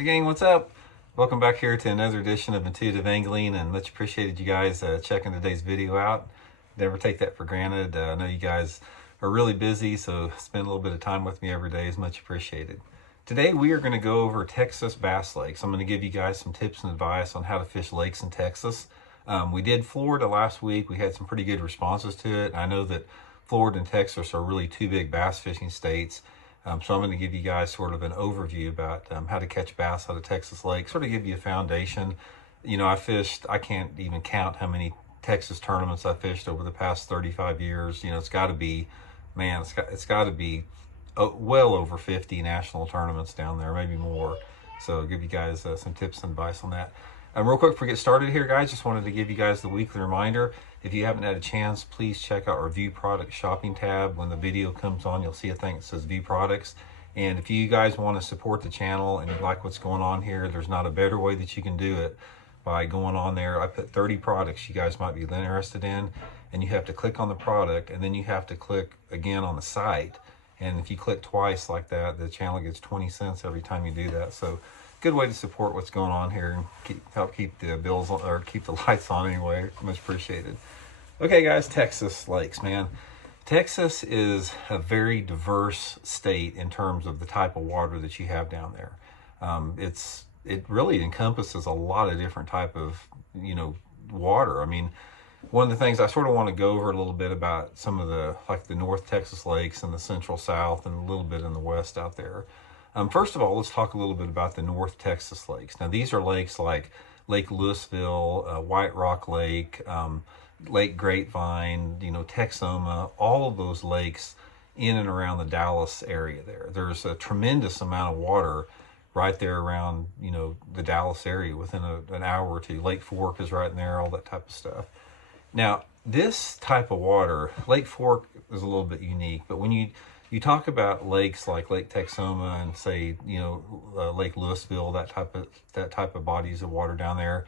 Hey gang, what's up? Welcome back here to another edition of Intuitive Angling, and much appreciated you guys checking today's video out. Never take that for granted. I know you guys are really busy, so spend a little bit of time with me every day is much appreciated. Today we are going to go over Texas bass lakes. I'm going to give you guys some tips and advice on how to fish lakes in Texas. We did Florida last week. We had some pretty good responses to it. I know that Florida and Texas are really two big bass fishing states. So I'm going to give you guys sort of an overview about how to catch bass out of Texas Lake, sort of give you a foundation. You know, I can't even count how many Texas tournaments I fished over the past 35 years. You know, it's got to be, man, it's got to be well over 50 national tournaments down there, maybe more. So I'll give you guys some tips and advice on that. Real quick, before we get started here, guys, just wanted to give you guys the weekly reminder. If you haven't had a chance, please check out our View Product Shopping tab. When the video comes on, you'll see a thing that says View Products. And if you guys want to support the channel and you like what's going on here, there's not a better way that you can do it by going on there. I put 30 products you guys might be interested in, and you have to click on the product, and then you have to click again on the site. And if you click twice like that, the channel gets 20 cents every time you do that. So good way to support what's going on here and help keep the bills on, or keep the lights on anyway. Much appreciated. Okay guys, Texas lakes, man. Texas is a very diverse state in terms of the type of water that you have down there. It really encompasses a lot of different type of, water. I mean, one of the things I sort of want to go over a little bit about some of the, like the North Texas lakes and the Central South and a little bit in the West out there. First of all, let's talk a little bit about the North Texas lakes. Now, these are lakes like Lake Louisville, White Rock Lake, Lake Grapevine, Texoma, all of those lakes in and around the Dallas area there. There's a tremendous amount of water right there around, the Dallas area within an hour or two. Lake Fork is right in there, all that type of stuff. Now, this type of water, Lake Fork is a little bit unique, but when you talk about lakes like Lake Texoma and say, Lake Louisville, that type of bodies of water down there,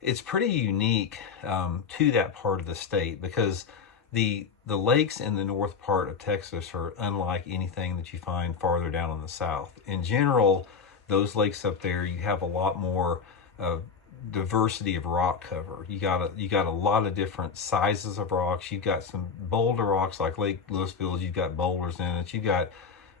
it's pretty unique to that part of the state, because the lakes in the north part of Texas are unlike anything that you find farther down in the south. In general, those lakes up there, you have a lot more diversity of rock cover. You got a lot of different sizes of rocks. You've got some boulder rocks like Lake Louisville. You've got boulders in it. You've got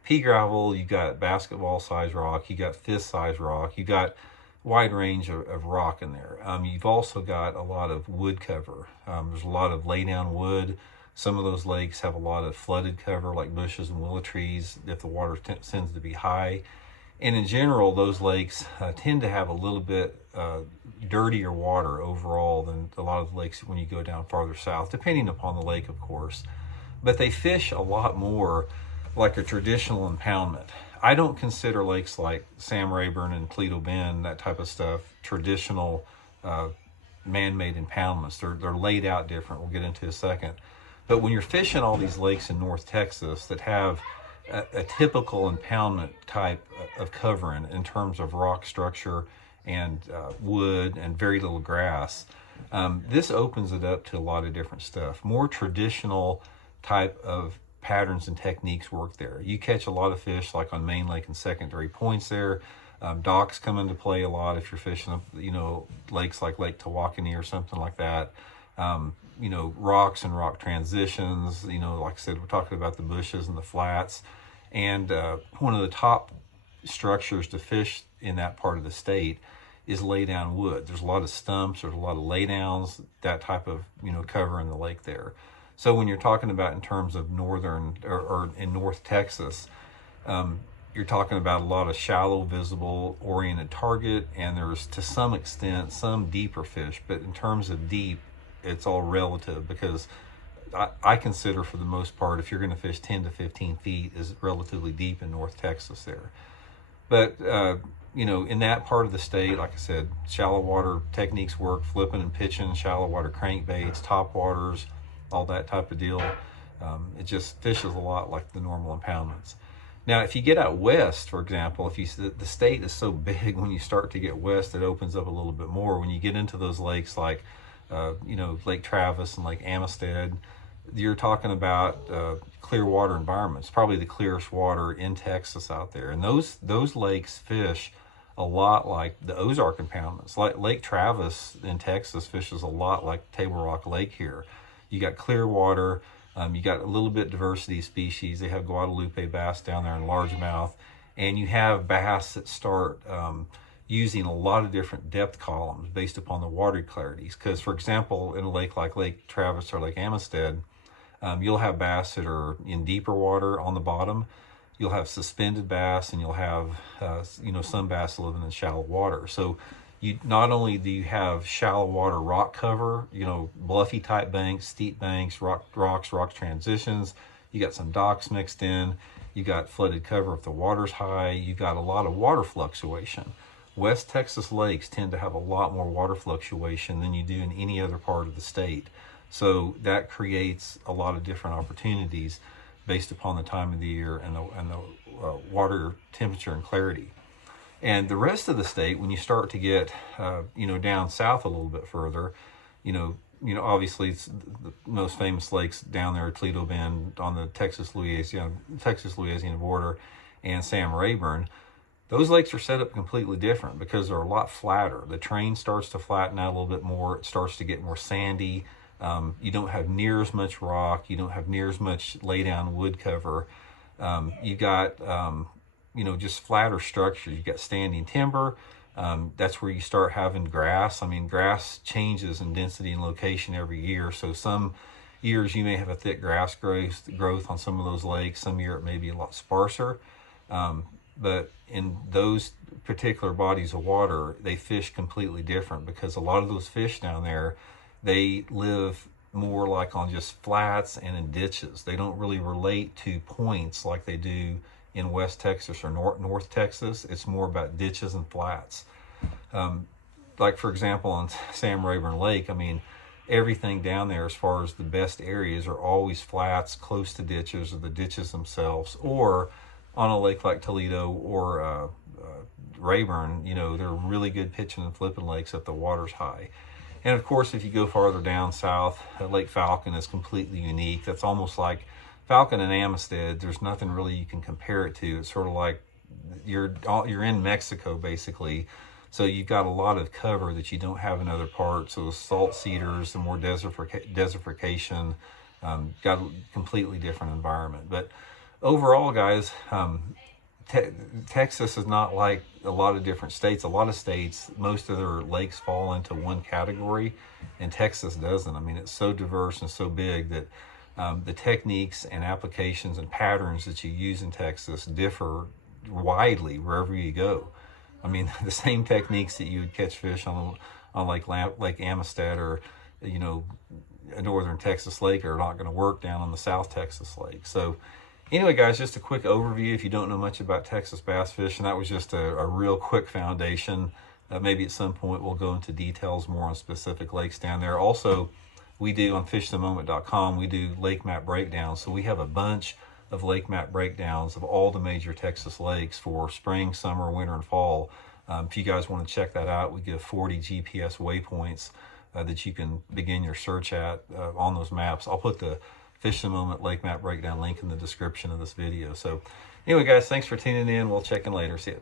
pea gravel. You've got basketball size rock. You got fist size rock. You've got wide range of rock in there. You've also got a lot of wood cover. There's a lot of lay down wood. Some of those lakes have a lot of flooded cover like bushes and willow trees if the water tends to be high. And in general, those lakes tend to have a little bit dirtier water overall than a lot of the lakes when you go down farther south, depending upon the lake, of course. But they fish a lot more like a traditional impoundment. I don't consider lakes like Sam Rayburn and Toledo Bend, that type of stuff, traditional man-made impoundments. They're laid out different. We'll get into in a second. But when you're fishing all these lakes in North Texas that have a typical impoundment type of covering in terms of rock structure and wood and very little grass, this opens it up to a lot of different stuff. More traditional type of patterns and techniques work there. You catch a lot of fish like on main lake and secondary points there. Docks come into play a lot if you're fishing, lakes like Lake Tawakoni or something like that. Rocks and rock transitions, like I said, we're talking about the bushes and the flats. And one of the top structures to fish in that part of the state is lay down wood. There's a lot of stumps, there's a lot of lay downs, that type of, cover in the lake there. So when you're talking about in terms of northern or in North Texas, you're talking about a lot of shallow, visible, oriented target, and there's to some extent some deeper fish. But in terms of deep, it's all relative, because I consider for the most part, if you're going to fish 10 to 15 feet is relatively deep in North Texas there. But, in that part of the state, like I said, shallow water techniques work, flipping and pitching, shallow water crankbaits, top waters, all that type of deal. It just fishes a lot like the normal impoundments. Now, if you get out west, for example, the state is so big, when you start to get west, it opens up a little bit more. When you get into those lakes like Lake Travis and Lake Amistad, you're talking about clear water environments, probably the clearest water in Texas out there. And those lakes fish a lot like the Ozark impoundments. Like Lake Travis in Texas fishes a lot like Table Rock Lake here. You got clear water. You got a little bit diversity of species. They have Guadalupe bass down there in largemouth, and you have bass that start using a lot of different depth columns based upon the water clarities. Because, for example, in a lake like Lake Travis or Lake Amistad, you'll have bass that are in deeper water on the bottom. You'll have suspended bass, and you'll have some bass living in shallow water. So you not only do you have shallow water rock cover, bluffy type banks, steep banks, rocks, transitions. You got some docks mixed in. You got flooded cover if the water's high. You got a lot of water fluctuation. West Texas lakes tend to have a lot more water fluctuation than you do in any other part of the state. So that creates a lot of different opportunities based upon the time of the year and the water temperature and clarity. And the rest of the state, when you start to get, down south a little bit further, obviously it's the most famous lakes down there, Toledo Bend on the Texas-Louisiana border, and Sam Rayburn. Those lakes are set up completely different because they're a lot flatter. The terrain starts to flatten out a little bit more. It starts to get more sandy. You don't have near as much rock. You don't have near as much lay down wood cover. You got, just flatter structure. You got standing timber. That's where you start having grass. Grass changes in density and location every year. So some years you may have a thick grass growth on some of those lakes. Some year it may be a lot sparser. But in those particular bodies of water, they fish completely different because a lot of those fish down there, they live more like on just flats and in ditches. They don't really relate to points like they do in West Texas or North Texas. It's more about ditches and flats. Like, for example, on Sam Rayburn Lake, everything down there as far as the best areas are always flats close to ditches or the ditches themselves, or on a lake like Toledo or Rayburn, they're really good pitching and flipping lakes if the water's high. And of course, if you go farther down south, Lake Falcon is completely unique. That's almost like Falcon and Amistad. There's nothing really you can compare it to. It's sort of like you're in Mexico, basically. So you've got a lot of cover that you don't have in other parts. So the salt cedars, the more desertification, got a completely different environment. But overall, guys, Texas is not like a lot of different states. A lot of states, most of their lakes fall into one category, and Texas doesn't. It's so diverse and so big that the techniques and applications and patterns that you use in Texas differ widely wherever you go. The same techniques that you would catch fish on Lake Amistad or, a northern Texas lake are not going to work down on the South Texas lake. So anyway, guys, just a quick overview if you don't know much about Texas bass fishing. That was just a real quick foundation. Maybe at some point we'll go into details more on specific lakes down there. Also, we do on fishthemoment.com, we do lake map breakdowns. So we have a bunch of lake map breakdowns of all the major Texas lakes for spring, summer, winter, and fall. If you guys want to check that out, we give 40 GPS waypoints that you can begin your search at on those maps. I'll put the Fish the Moment lake map breakdown link in the description of this video. So anyway, guys, thanks for tuning in. We'll check in later. See you.